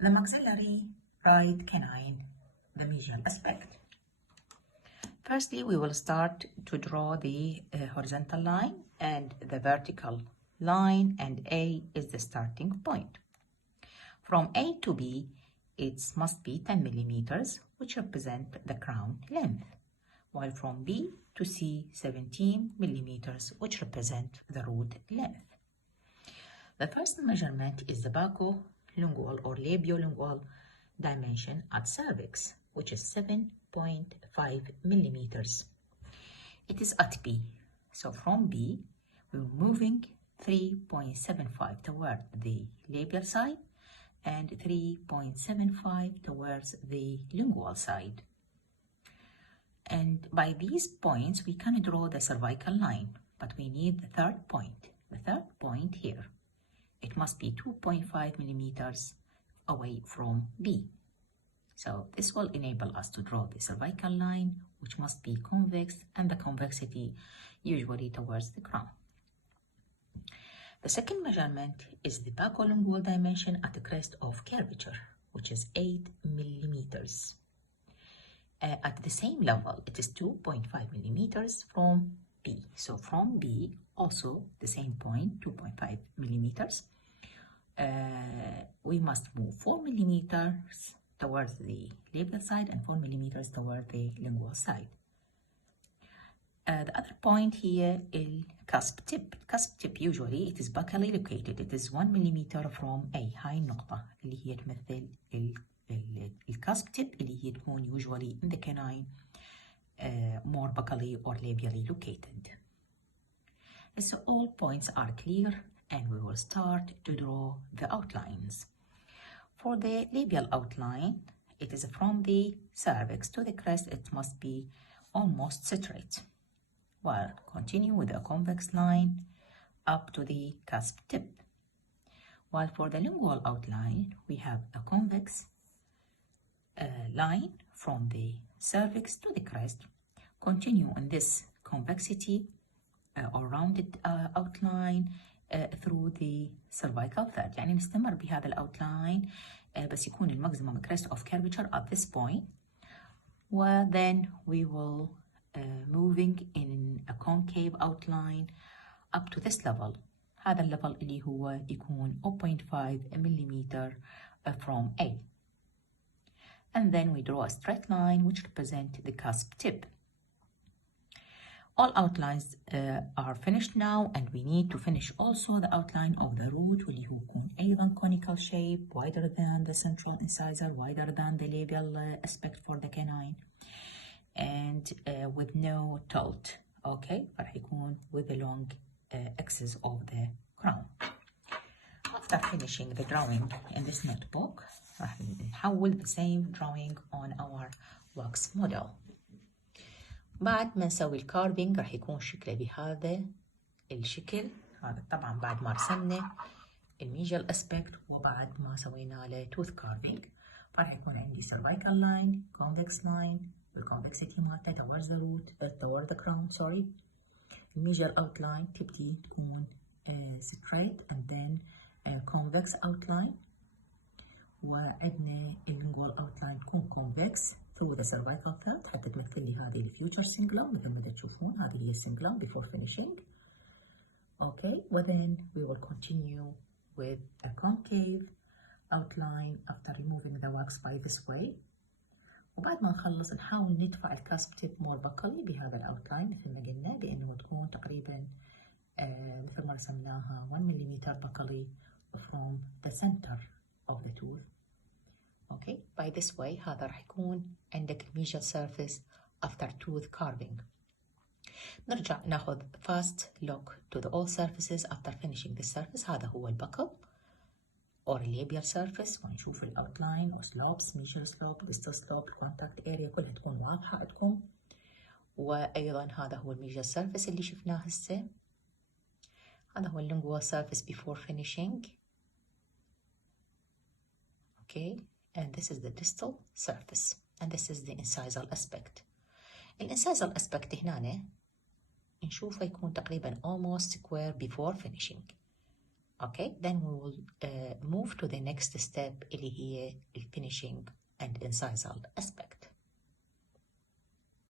The maxillary right canine, the mesial aspect. Firstly, we will start to draw the horizontal line and the vertical line, and A is the starting point. From A to B, it must be 10 millimeters, which represent the crown length, while from B to C, 17 millimeters, which represent the root length. The first measurement is the bacolingual or labiolingual dimension at cervix, which is 7.5 millimeters. It is at B. So from B, we're moving 3.75 toward the labial side and 3.75 towards the lingual side. And by these points, we can draw the cervical line, but we need the third point. The third point here. It must be 2.5 millimeters away from B. So this will enable us to draw the cervical line, which must be convex, and the convexity usually towards the crown. The second measurement is the bacolingual dimension at the crest of curvature, which is 8 millimeters. At the same level, it is 2.5 millimeters from B. So from B, also the same point, 2.5 millimeters. We must move 4 millimeters towards the labial side and 4 millimeters toward the lingual side. The other point here is cusp tip. Cusp tip usually it is buccally located. It is 1 millimeter from A. هاي النقطة اللي هي تمثل الcusp tip اللي هي تكون usually in the canine more buccally or labially located. So all points are clear, and we will start to draw the outlines. For the labial outline, it is from the cervix to the crest. It must be almost straight. Well, continue with a convex line up to the cusp tip. While for the lingual outline, we have a convex line from the cervix to the crest. Continue in this convexity or rounded outline through the cervical third. يعني نستمر بهذا الأوتلاين بس يكون الماكسيمم crest of curvature at this point. Well, then we will moving in a concave outline up to this level. هذا الليفل اللي هو يكون 0.5 millimeter from A. And then we draw a straight line which represent the cusp tip. All outlines are finished now, and we need to finish also the outline of the root واللي هو يكون أيضا conical shape, wider than the central incisor, wider than the labial aspect for the canine, and with no tilt. Okay, راح يكون with the long axis of the crown. After finishing the drawing in this notebook, راح نحول the same drawing on our wax model. بعد ما نسوي الكارفينج راح يكون شكله بهذا الشكل. هذا طبعا بعد ما رسمنا الميجال اسبكت وبعد ما سوينا له توث كارفينج. فراح يكون عندي cervical line, convex line, والconvexity مالته towards the root, towards the crown, sorry. الميجال outline تبدي تكون straight and then convex outline. وعندنا lingual outline تكون convex through the cervical third حتى تمثل لي هذه الفيوتشر سنجلوم مثل ما تشوفون. هذه هي السنجلوم before finishing. Okay, well then we will continue with a concave outline after removing the wax by this way. وبعد ما نخلص نحاول ندفع الكاسب تيب مور بقلي بهذا الاوتلاين مثل ما قلنا بانه تكون تقريبا مثل ما رسمناها 1 ملم بقلي from the center of the tooth. Okay, by this way هذا راح يكون عندك الميجال surface after tooth carving. نرجع ناخذ fast look to the all surfaces after finishing the surface. هذا هو البقل or labial surface ونشوف الاوتلاين or slopes, mesial slope, distal slope, contact area كلها تكون واضحة عندكم. وأيضا هذا هو الميجال surface اللي شفناه هسه. هذا هو lingual surface before finishing. Okay, and this is the distal surface and this is the incisal aspect. الانسايزال aspect هنا نشوفه يكون تقريبا almost square before finishing. Okay, then we will move to the next step اللي هي الfinishing and incisal aspect.